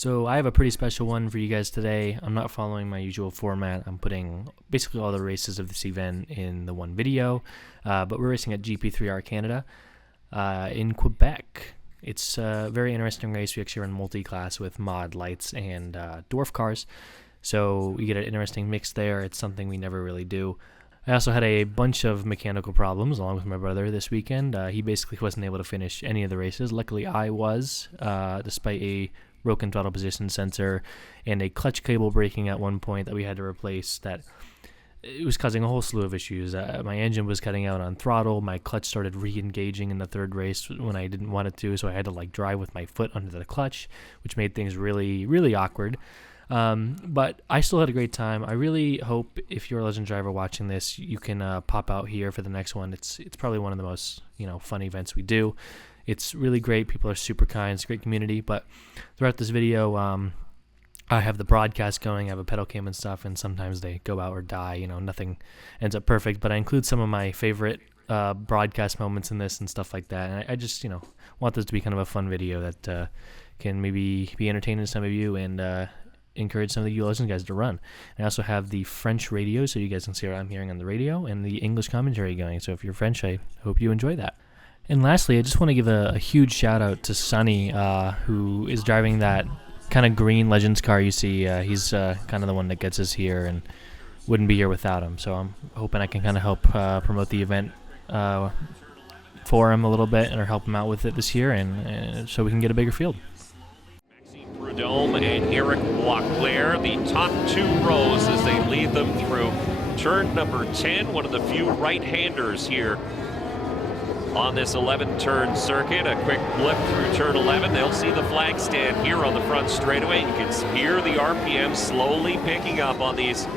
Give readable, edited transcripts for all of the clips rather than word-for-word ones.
So I have a pretty special one for you guys today. I'm not following my usual format. I'm putting basically all the races of this event in the one video, but we're racing at GP3R Canada in Quebec. It's a very interesting race. We actually run multi-class with mod lights and dwarf cars, so we get an interesting mix there. It's something we never really do. I also had a bunch of mechanical problems along with my brother this weekend. He basically wasn't able to finish any of the races. Luckily I was, despite a broken throttle position sensor and a clutch cable breaking at one point that we had to replace. That it was causing a whole slew of issues. My engine was cutting out on throttle. My clutch started re-engaging in the third race when I didn't want it to, so I had to drive with my foot under the clutch, which made things really, really awkward. But I still had a great time. I really hope if you're a Legend driver watching this, you can pop out here for the next one. It's probably one of the most fun events we do. It's really great. People are super kind. It's a great community. But throughout this video, I have the broadcast going. I have a pedal cam and stuff, and sometimes they go out or die. Nothing ends up perfect. But I include some of my favorite broadcast moments in this and stuff like that. And I just, want this to be kind of a fun video that can maybe be entertaining to some of you and encourage some of you Legend guys to run. I also have the French radio, so you guys can see what I'm hearing on the radio, and the English commentary going. So if you're French, I hope you enjoy that. And lastly, I just want to give a huge shout out to Sonny, who is driving that kind of green Legends car you see. He's kind of the one that gets us here and wouldn't be here without him. So I'm hoping I can kind of help promote the event for him a little bit, or help him out with it this year, and so we can get a bigger field. Prudhomme and Eric Wauclair, the top two rows as they lead them through turn number 10, one of the few right-handers here on this 11-turn circuit. A quick blip through turn 11. They'll see the flag stand here on the front straightaway. You can hear the RPM slowly picking up on these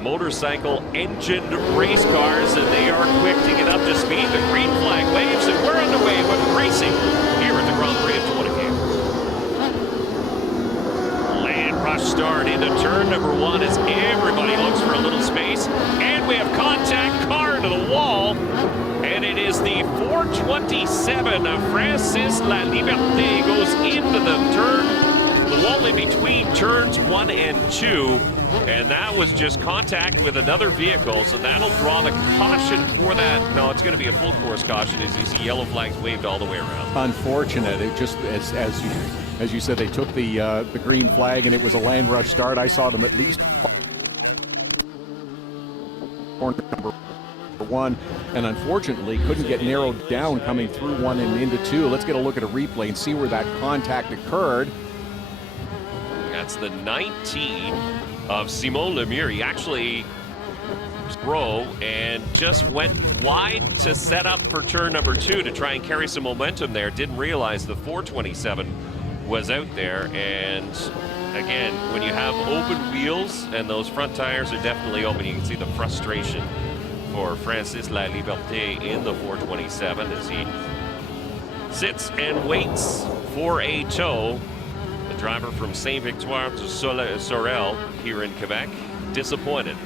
motorcycle engined race cars, and they are quick to get up to speed. The green flag waves, and we're underway with racing here at the Grand Prix of Tourniquet. Land rush start into turn number 1 as everybody looks for a little space, and we have contact, car to the wall. And it is the 427 of Francis La Liberté goes into the wall in between turns 1 and 2. And that was just contact with another vehicle, so that'll draw the caution for that. No, it's going to be a full course caution as you see yellow flags waved all the way around. Unfortunate. It just, as you said, they took the green flag and it was a land rush start. I saw them at least corner number 1, and unfortunately couldn't get narrowed down coming through 1 and into 2. Let's get a look at a replay and see where that contact occurred. That's the 19 of Simon Lemire. He actually drove and just went wide to set up for turn number 2 to try and carry some momentum there. Didn't realize the 427 was out there, and again, when you have open wheels and those front tires are definitely open, you can see the frustration for Francis La Liberté in the 427 as he sits and waits for a tow. The driver from Saint-Victoire to Sorel here in Quebec, disappointed.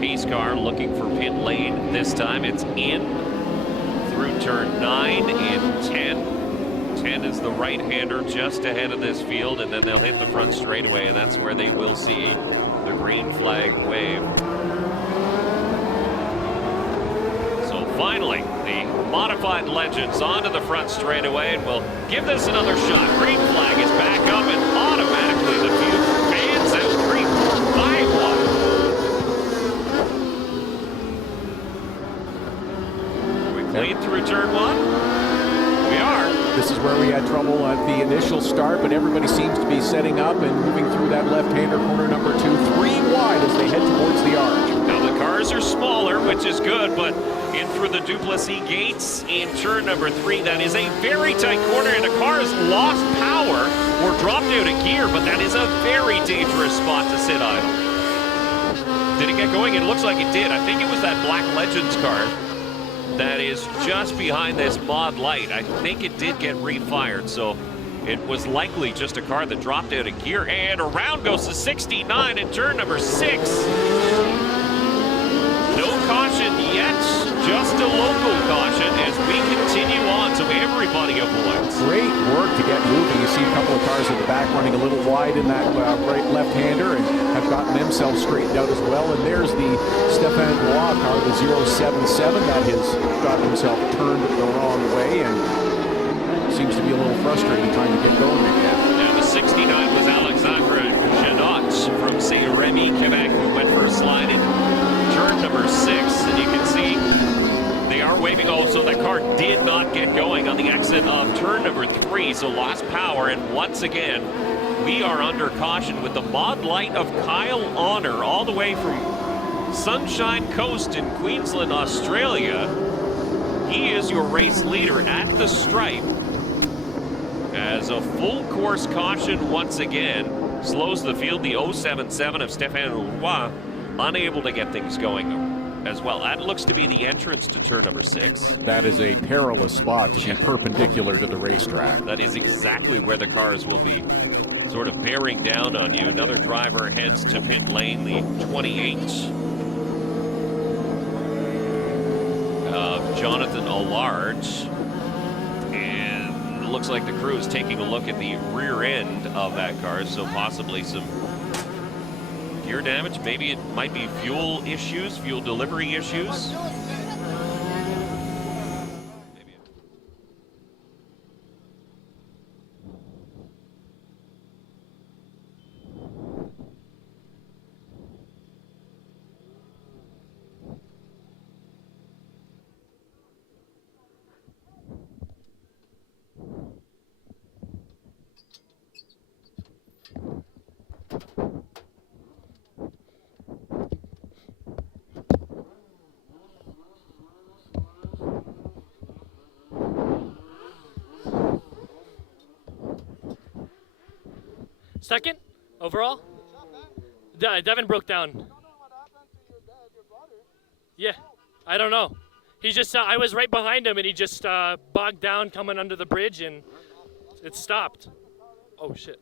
Pace car looking for pit lane. This time it's in through turn 9 and 10 10 is the right-hander just ahead of this field, and then they'll hit the front straightaway, and that's where they will see the green flag wave. So finally, the modified Legends onto the front straightaway, and we'll give this another shot. Green flag is back up, and automatically the field fans out. 3, 4, 5 wide. We clean through turn 1? We are. This is where we had trouble at the initial start, but everybody seems to be setting up and moving through that left-hander corner number 2, 3 wide as they head towards the arch. Now the cars are smaller, which is good, but in through the Duplessis gates in turn number 3, that is a very tight corner, and the car has lost power or dropped out of gear, but that is a very dangerous spot to sit idle. Did it get going? It looks like it did. I think it was that black Legends car that is just behind this mod light. I think it did get refired, so it was likely just a car that dropped out of gear, and around goes the 69 in turn number 6. No caution yet, just a local caution as we continue on, so everybody avoids. Great work to get moving. You see a couple of cars at the back running a little wide in that right left-hander and have gotten themselves straightened out as well. And there's the Stéphane Roy car, the 077, that has gotten himself turned the wrong way and seems to be a little frustrated trying to get going again. Now the 69 was Alexandre Janot from Saint-Remy, Quebec, who went for a slide in turn number 6, and you can see they are waving. Oh, so that car did not get going on the exit of turn number 3, so lost power, and once again, we are under caution with the mod light of Kyle Honor all the way from Sunshine Coast in Queensland, Australia. He is your race leader at the stripe as a full course caution once again slows the field. The 077 of Stéphane Roy unable to get things going as well. That looks to be the entrance to turn number 6. That is a perilous spot to be perpendicular to the racetrack. That is exactly where the cars will be sort of bearing down on you. Another driver heads to pit lane, the 28 of Jonathan Allard. And it looks like the crew is taking a look at the rear end of that car, so possibly some gear damage. Maybe it might be fuel issues, fuel delivery issues. Second overall? Devin broke down. Yeah, I don't know. He just, I was right behind him and he just bogged down coming under the bridge and it stopped. Oh shit.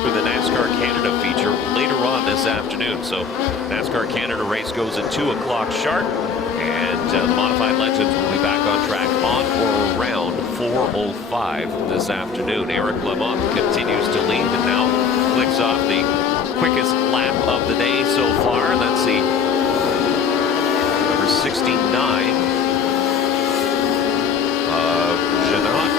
For the NASCAR Canada feature later on this afternoon. So NASCAR Canada race goes at 2 o'clock sharp, and the Modified Legends will be back on track on or around 4:05 this afternoon. Eric Lamont continues to lead and now clicks off the quickest lap of the day so far. That's the number 69. Janot.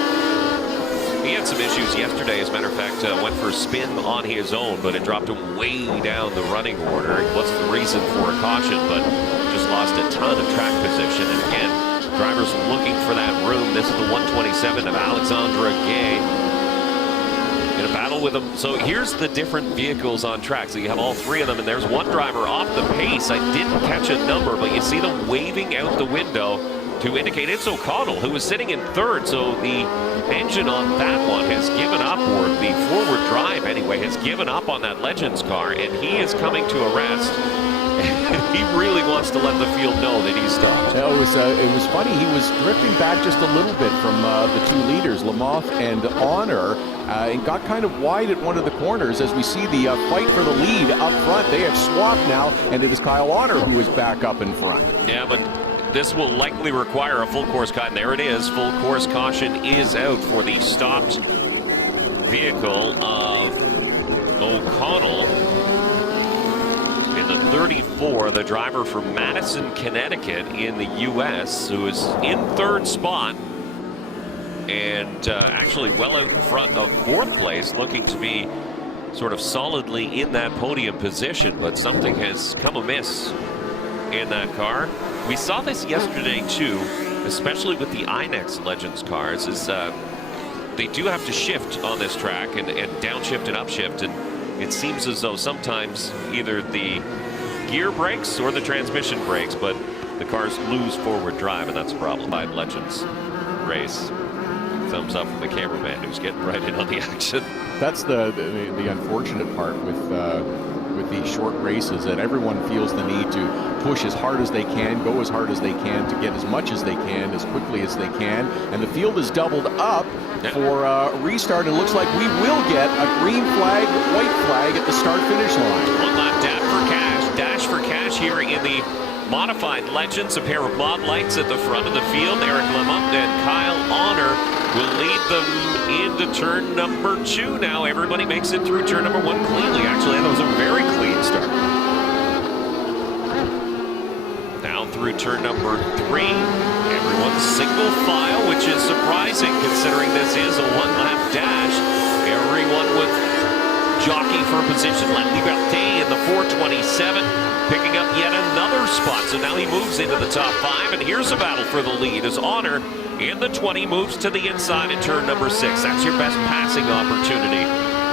He had some issues yesterday, as a matter of fact, went for a spin on his own, but it dropped him way down the running order. It wasn't the reason for a caution, but just lost a ton of track position. And again, drivers looking for that room. This is the 127 of Alexandre Gay in a battle with him. So here's the different vehicles on track. So you have all three of them, and there's one driver off the pace. I didn't catch a number, but you see them waving out the window to indicate it's O'Connell, who was sitting in third. So the engine on that one has given up, or the forward drive anyway, has given up on that Legends car, and he is coming to a rest. He really wants to let the field know that he's stopped. It was funny. He was drifting back just a little bit from the two leaders, Lamont and Honor, and got kind of wide at one of the corners. As we see the fight for the lead up front, they have swapped now, and it is Kyle Honor who is back up in front. Yeah, but this will likely require a full course caution. There it is. Full course caution is out for the stopped vehicle of O'Connell. In the 34, the driver from Madison, Connecticut in the U.S., who is in third spot and actually well out in front of fourth place, looking to be sort of solidly in that podium position, but something has come amiss in that car. We saw this yesterday too, especially with the INEX Legends cars, is they do have to shift on this track and downshift and upshift, and it seems as though sometimes either the gear breaks or the transmission breaks, but the cars lose forward drive, and that's a problem. By Legends race. Thumbs up from the cameraman who's getting right in on the action. That's the unfortunate part with these short races, that everyone feels the need to push as hard as they can, go as hard as they can to get as much as they can, as quickly as they can. And the field is doubled up for restart. It looks like we will get a green flag, white flag at the start-finish line. One lap dash for cash here in the Modified Legends. A pair of mod lights at the front of the field. Eric Lamont and Kyle Honor will lead them into turn number 2 now. Everybody makes it through turn number 1 cleanly. Actually, that was a very clean start. Now through turn number 3. Everyone's single file, which is surprising considering this is a one-lap dash. Everyone would jockey for position. La Liberté in the 427, picking up yet another spot. So now he moves into the top 5, and here's a battle for the lead as Honor in the 20 moves to the inside in turn number 6. That's your best passing opportunity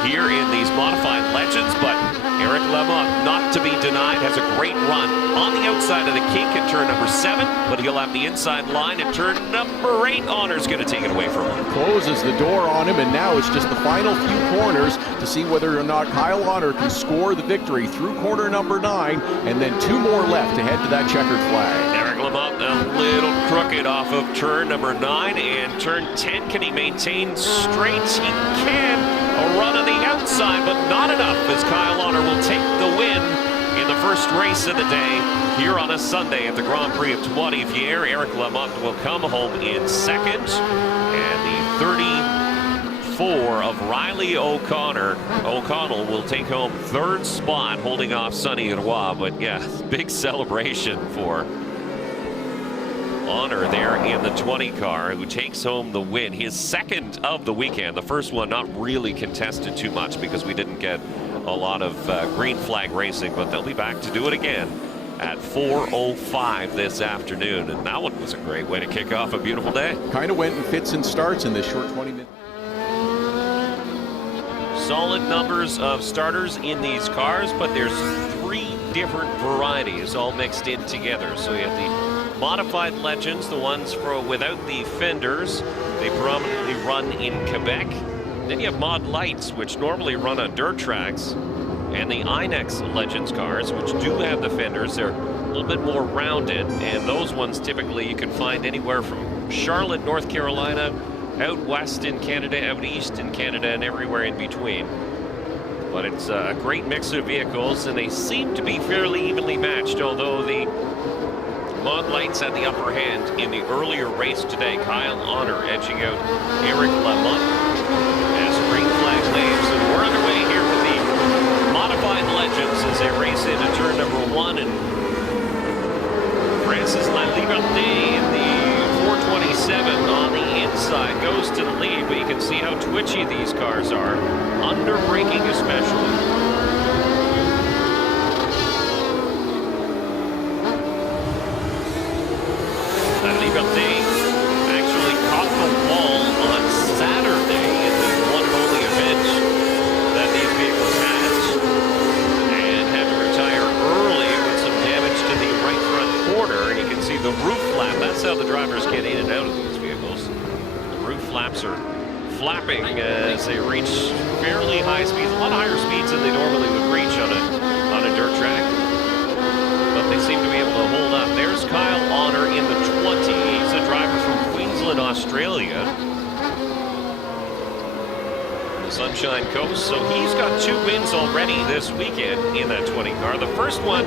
here in these Modified Legends, but Eric Lamont, not to be denied, has a great run on the outside of the kink in turn number 7, but he'll have the inside line in turn number 8. Honor's going to take it away from him. Closes the door on him, and now it's just the final few corners to see whether or not Kyle Honor can score the victory through corner number 9, and then 2 more left to head to that checkered flag. Eric Lamont a little crooked off of turn number 9, and turn 10. Can he maintain straight? He can. A run on the outside, but not enough, as Kyle Honor will take the win in the first race of the day here on a Sunday at the Grand Prix of Trois-Rivières. Eric Lamont will come home in second, and the 34 of Riley O'Connell will take home third spot, holding off Sonny Roy. But yeah, big celebration for Honor there in the 20 car, who takes home the win, his second of the weekend. The first one not really contested too much because we didn't get a lot of green flag racing, but they'll be back to do it again at 4:05 this afternoon. And that one was a great way to kick off a beautiful day. Kind of went in fits and starts in this short 20 minutes. Solid numbers of starters in these cars, but there's 3 different varieties all mixed in together. So you have the modified Legends, the ones without the fenders. They predominantly run in Quebec. Then you have Mod Lights, which normally run on dirt tracks, and the Inex Legends cars, which do have the fenders. They're a little bit more rounded, and those ones typically you can find anywhere from Charlotte, North Carolina, out west in Canada, out east in Canada, and everywhere in between. But it's a great mix of vehicles, and they seem to be fairly evenly matched, although the Mod Lights had the upper hand in the earlier race today. Kyle Honor edging out Eric Lamont as green flag waves, and we're underway here with the modified Legends as they race into turn number 1, and Francis Laliberté in the 427 on the inside goes to the lead, but you can see how twitchy these cars are, under braking especially. Liberté actually caught the wall on Saturday in the one and only event that these vehicles had, and had to retire early with some damage to the right front quarter. And you can see the roof flap. That's how the drivers get in and out of these vehicles. The roof flaps are flapping as they reach fairly high speeds, a lot higher speeds than they normally would reach on a dirt track. But they seem to be able to hold up. There's Kyle Honor in the 20. He's a driver from Queensland, Australia, the Sunshine Coast. So he's got 2 wins already this weekend in that 20 car. The first one,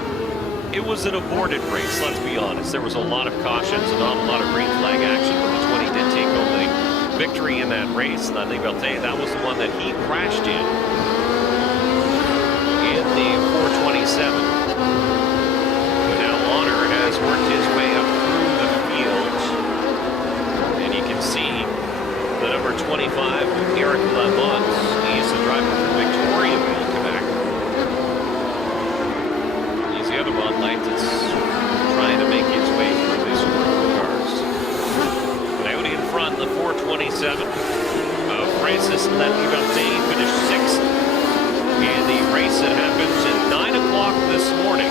it was an aborted race, let's be honest. There was a lot of cautions and not a lot of green flag action, but the 20 did take home the victory in that race. That was the one that he crashed in the 427. Has worked his way up through the field, and you can see the number 25, Eric Lamont. He's the driver from Victoriaville, Quebec. He's the other Mod Light that's trying to make his way through this group of cars. But out in front, the 427 of Francis Laliberté finished 6th in the race that happened at 9 o'clock this morning.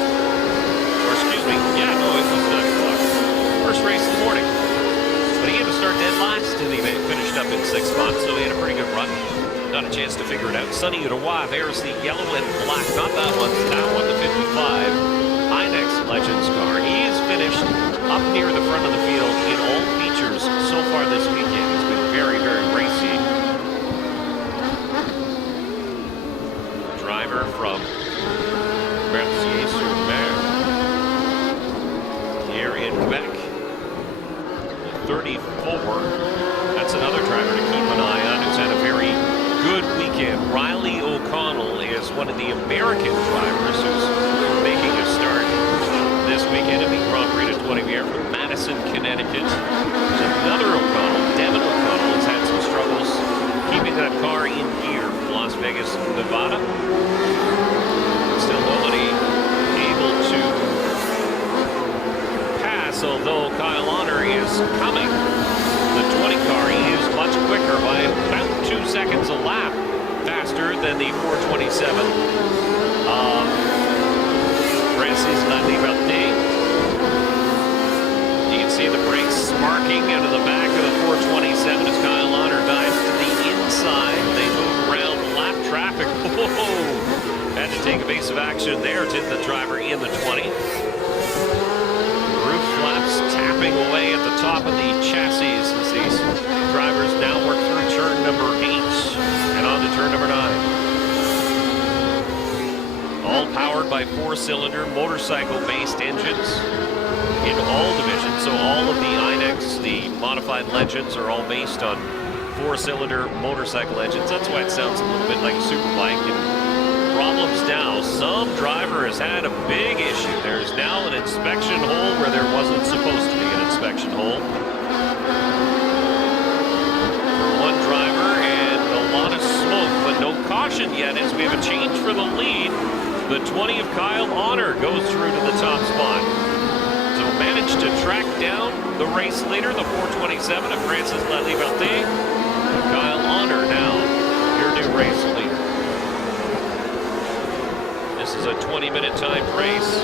Yeah, no, it was 9 o'clock. First race in the morning. But he had to start dead last, and he finished up in 6th spot, so he had a pretty good run. Got a chance to figure it out. Sonny Roy, there's the yellow and black. Not that one, the 55. Inex Legends car. He has finished up near the front of the field in all features so far this weekend. He's been very, very racy. Driver from Mercier-sur-Mer here in Quebec. 34. That's another driver to keep an eye on who's had a very good weekend. Riley O'Connell is one of the American drivers who's making a start this weekend in the Grand Prix de Trois-Rivières from Madison, Connecticut. There's another O'Connell, Devin O'Connell, has had some struggles keeping that car in gear from Las Vegas, Nevada. Still nobody able to pass, although Kyle Honor is coming. The 20 car, he is much quicker by about 2 seconds a lap faster than the 427 Francis Laliberté. You can see the brakes sparking out of the back of the 427 as Kyle Honor dives to the inside. They move around lap traffic. Whoa! Had to take evasive action there, did the driver in the 20. Roof flaps chipping away at the top of the chassis as these drivers now work through turn number 8 and on to turn number 9. All powered by 4-cylinder motorcycle-based engines in all divisions. So all of the Inex, the modified Legends, are all based on 4-cylinder motorcycle engines. That's why it sounds a little bit like a superbike. And problems now. Some driver has had a big issue. There's now an inspection hole where there wasn't supposed to be an inspection hole for one driver, and a lot of smoke, but no caution yet as we have a change for the lead. The 20 of Kyle Honor goes through to the top spot. So managed to track down the race leader, the 427 of Francis Laliberte. Kyle Honor now your new race leader. This is a 20-minute timed race.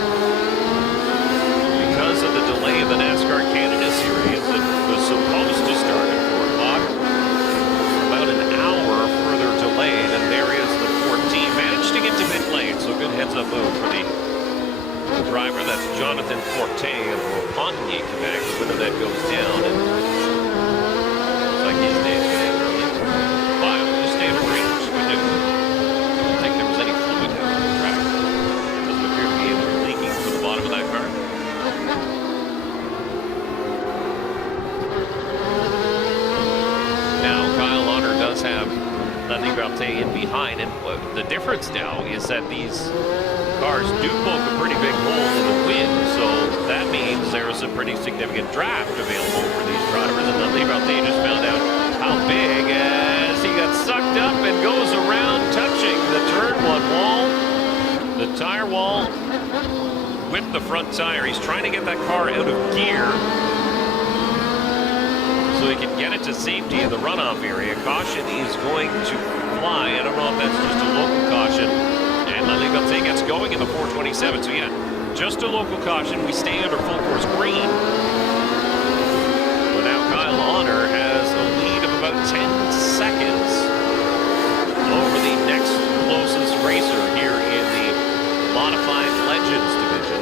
Because of the delay of the NASCAR Canada Series that was supposed to start at 4 o'clock, about an hour further delayed, and there is the 14. Managed to get to mid lane, so good heads-up move for the driver. That's Jonathan Forte of Ropagny, Quebec. The winner that goes down, and looks like his day's going to end early. 5 with the standard range. Good news. I don't think there was any fluid down on the track. Doesn't appear to be any leaking from the bottom of that car. Now, Kyle Honor does have Laliberte in behind, and the difference now is that these cars do poke a pretty big hole in the wind, so that means there's a pretty significant draft available for these drivers, and Laliberte just found out how big as he got sucked up and goes around touching the turn 1 wall, the tire wall with the front tire. He's trying to get that car out of gear so he can get it to safety in the runoff area. Caution is going to fly. I don't know if that's just a local caution. And Laliberte gets going in the 427. So yeah, just a local caution. We stay under full course green. But now Kyle Honor has a lead of about 10 seconds over the next closest racer here in the Modified Legends division.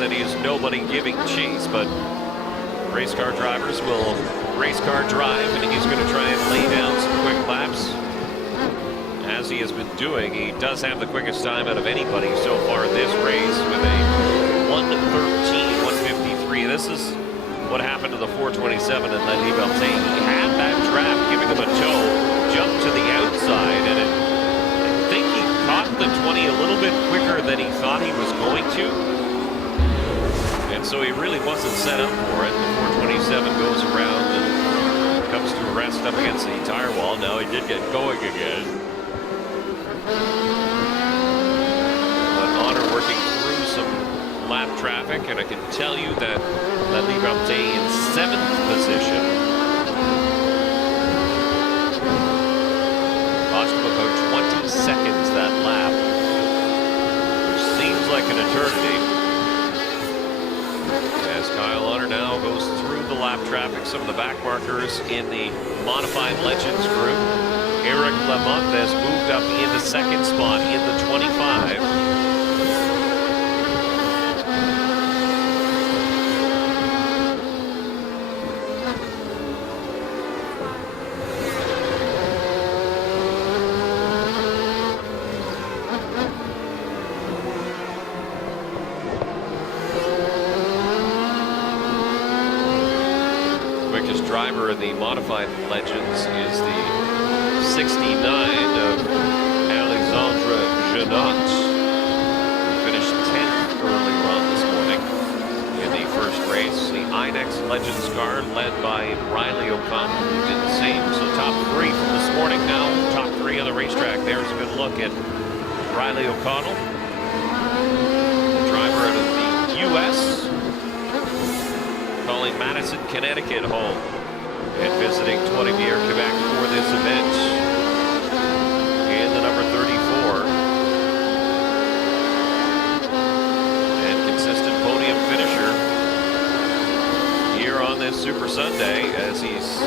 That he is nobody giving chase, but race car drivers will race car drive, and he's going to try and lay down some quick laps as he has been doing. He does have the quickest time out of anybody so far in this race with a 1:13.153. This is what happened to the 427 and Laliberte. He had that draft giving him a tow, jumped to the outside, and I think he caught the 20 a little bit quicker than he thought he was going to. And so he really wasn't set up for it. The 427 goes around and comes to a rest up against the tire wall. Now he did get going again. But Honor working through some lap traffic, and I can tell you that Laliberte in 7th position. Cost him about 20 seconds that lap, which seems like an eternity. As Kyle Honor now goes through the lap traffic, some of the back markers in the Modified Legends group. Eric Lamont has moved up in the 2nd spot in the 25. Driver in the Modified Legends is the 69 of Alexandre Janot, who finished 10th early on this morning in the first race. The Inex Legends car led by Riley O'Connell, who did the same. So top 3 from this morning, now top 3 on the racetrack. There's a good look at Riley O'Connell, the driver out of the U.S., calling Madison, Connecticut home and visiting 20-year Quebec for this event. And the number 34. And consistent podium Super Sunday, as he's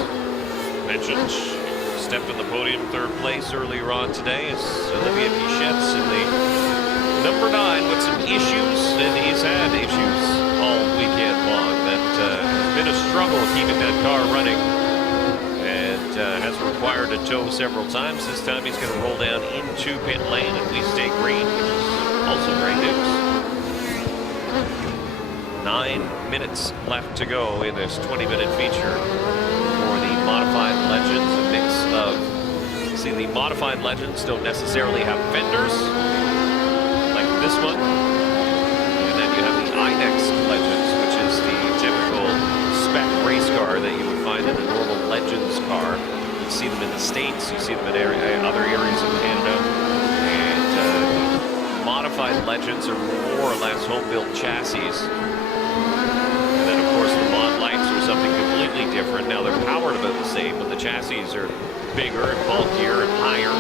mentioned, stepped on the podium, third place earlier on today. Is Olivier Pichette's in the number 9 with some issues, and he's had issues all weekend long. That has been a struggle keeping that car running, and has required a tow several times. This time he's going to roll down into pit lane, and we stay green, which is also great news. 9 minutes left to go in this 20-minute feature for the Modified Legends. A mix of, see, the Modified Legends don't necessarily have fenders like this one, and then you have the INEX Legends, which is the typical spec race car that you would find in a normal Legends car. You see them in the States, you see them in other areas of Canada, and Modified Legends are more or less home-built chassis. And then, of course, the mod lights are something completely different. Now they're powered about the same, but the chassis are bigger and bulkier and higher.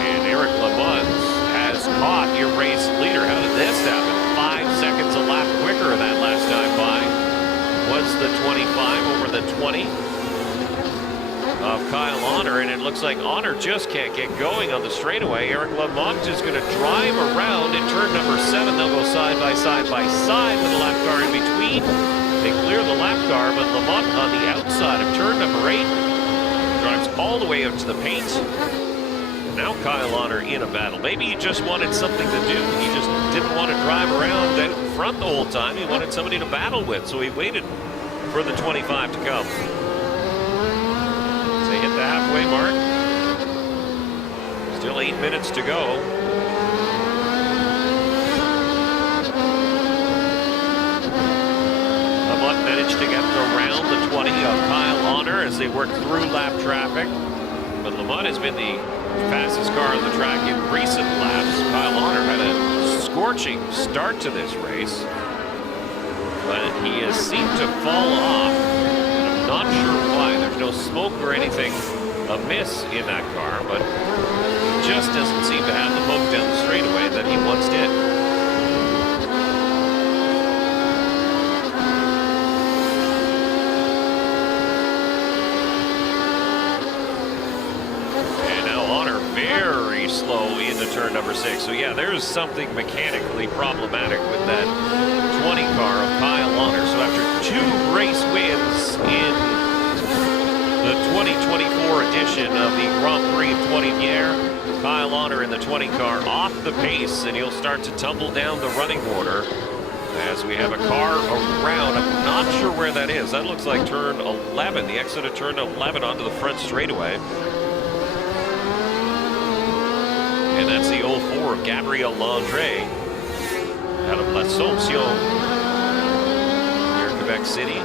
And Eric Lamont has caught your race leader. How did this happen? 5 seconds a lap quicker that last time by. Was the 25 over the 20 of Kyle Honor, and it looks like Honor just can't get going on the straightaway. Eric Lamont is going to drive around in turn number 7. They'll go side by side with the lap car in between. They clear the lap car, but Lamont on the outside of turn number 8 drives all the way out to the paint. And now Kyle Honor in a battle. Maybe he just wanted something to do. He just didn't want to drive around out in front the whole time. He wanted somebody to battle with, so he waited for the 25 to come. They hit the halfway mark. Still 8 minutes to go. Lamont managed to get around the 20 of Kyle Honor as they work through lap traffic. But Lamont has been the fastest car on the track in recent laps. Kyle Honor had a scorching start to this race, but he has seemed to fall off. Not sure why. There's no smoke or anything amiss in that car, but just doesn't seem to have the poke down the straightaway that he once did. And now Honor very slow into turn number 6. So yeah, there's something mechanically problematic with that 20 car of Kyle Honor. So after 2 race wins in the 2024 edition of the Grand Prix of 20 Bière, Kyle Honor in the 20 car off the pace, and he'll start to tumble down the running order as we have a car around. I'm not sure where that is. That looks like turn 11, the exit of turn 11 onto the front straightaway. And that's the 04 of Gabriel Landry out of L'Assomption near Quebec City.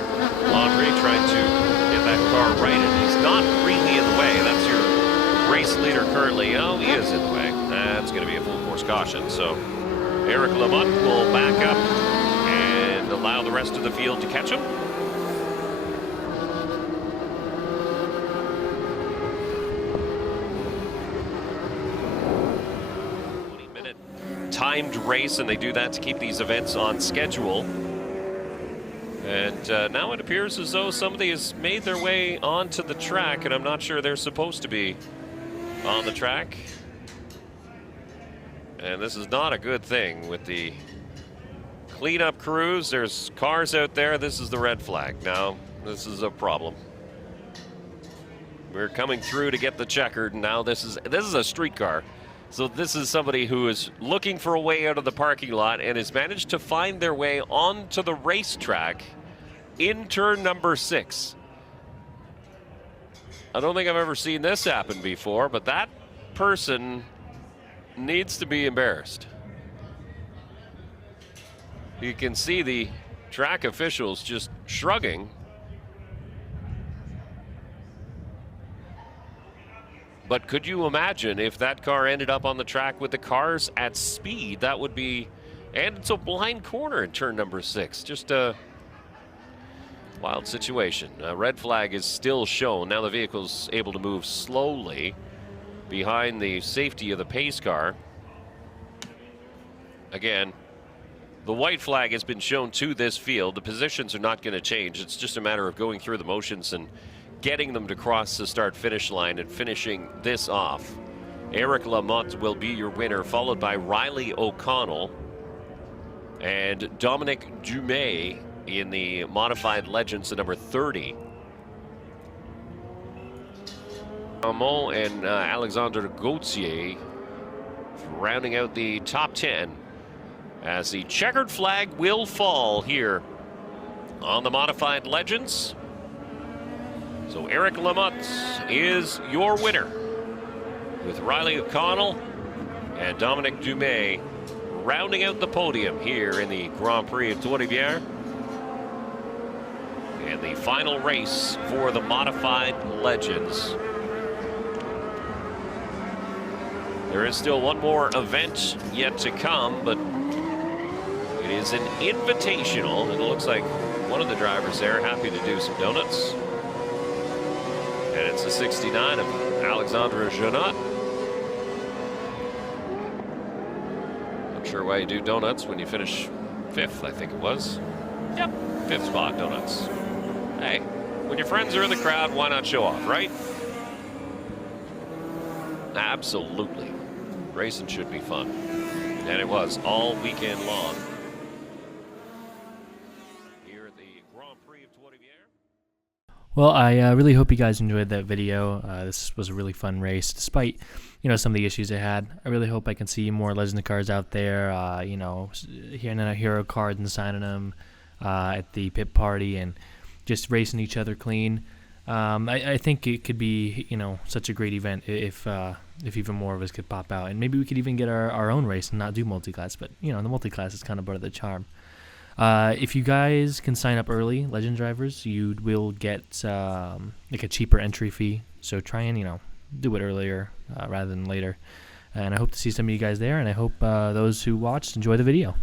Landry trying to get that car right, and he's not really in the way. That's your race leader currently. Oh, he is in the way. That's going to be a full course caution. So Eric Lamont will back up and allow the rest of the field to catch him. Timed race, and they do that to keep these events on schedule. And now it appears as though somebody has made their way onto the track, and I'm not sure they're supposed to be on the track. And this is not a good thing with the cleanup crews. There's cars out there. This is the red flag. Now, this is a problem. We're coming through to get the checkered, and now this is a street car. So this is somebody who is looking for a way out of the parking lot and has managed to find their way onto the racetrack in turn number 6. I don't think I've ever seen this happen before, but that person needs to be embarrassed. You can see the track officials just shrugging. But could you imagine if that car ended up on the track with the cars at speed? That would be, and it's a blind corner in turn number 6. Just a wild situation. A red flag is still shown. Now the vehicle's able to move slowly behind the safety of the pace car. Again, The white flag has been shown to this field. The positions are not going to change. It's just a matter of going through the motions and getting them to cross the start-finish line and finishing this off. Eric Lamotte will be your winner, followed by Riley O'Connell and Dominic Dumais in the modified Legends at number 30. Amon and Alexandre Gauthier rounding out the top 10 as the checkered flag will fall here on the modified Legends. So Eric Lamotte is your winner, with Riley O'Connell and Dominic Dumais rounding out the podium here in the Grand Prix of Trois-Rivières. And the final race for the modified Legends. There is still one more event yet to come, but it is an invitational, and it looks like one of the drivers there happy to do some donuts. And it's the 69 of Alexandre Janot. Not sure why you do donuts when you finish 5th, I think it was. Yep, 5th spot, donuts. Hey, when your friends are in the crowd, why not show off, right? Absolutely. Racing should be fun. And it was all weekend long. Here at the Grand Prix of Trois-Rivières. Well, I really hope you guys enjoyed that video. This was a really fun race, despite, you know, some of the issues it had. I really hope I can see more Legend cars out there, you know, hearing our hero cards and signing them at the pit party and just racing each other clean. I think it could be, you know, such a great event if even more of us could pop out, and maybe we could even get our own race and not do multi-class. But you know, the multi-class is kind of part of the charm. If you guys can sign up early, Legend drivers, you will get like a cheaper entry fee. So try and, you know, do it earlier rather than later. And I hope to see some of you guys there, and I hope those who watched enjoy the video.